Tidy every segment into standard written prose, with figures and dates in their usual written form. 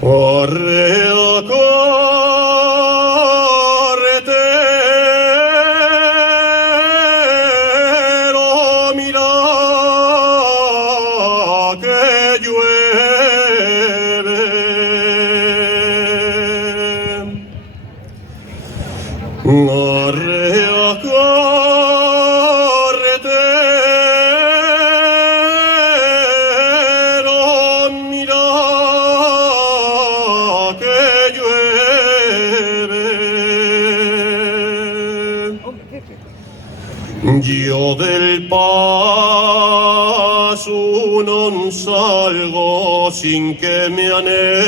Correo, corretero, mira que llueve. Correo, corretero, mira que llueve. Yo del paso non salgo sin que me anegue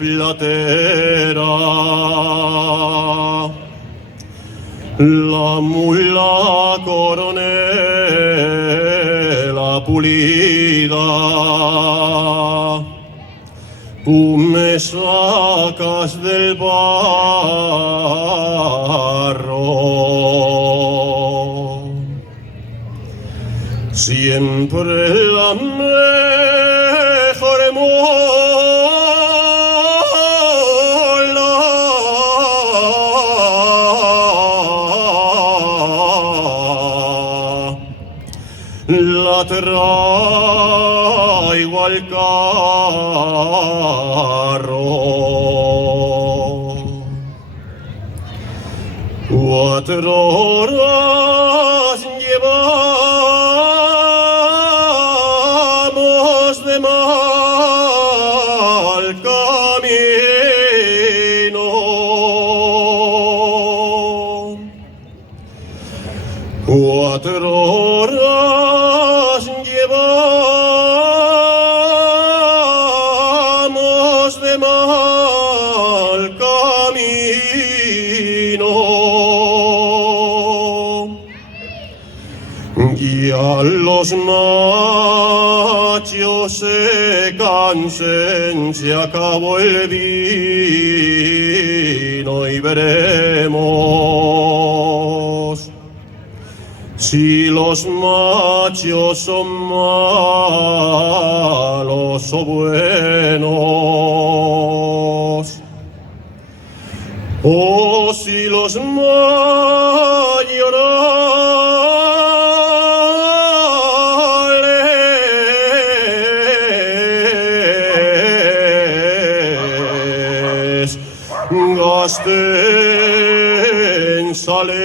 platera. La mula coronela pulida, tú me sacas del barro. Siempre la mejor mola la traigo al carro. 4 horas llevamos de mal camino. 4 horas llevamos de mal camino. Ya los machos se cansen, se acabó el vino y veremos si los machos son malos o buenos, o si los gasten salen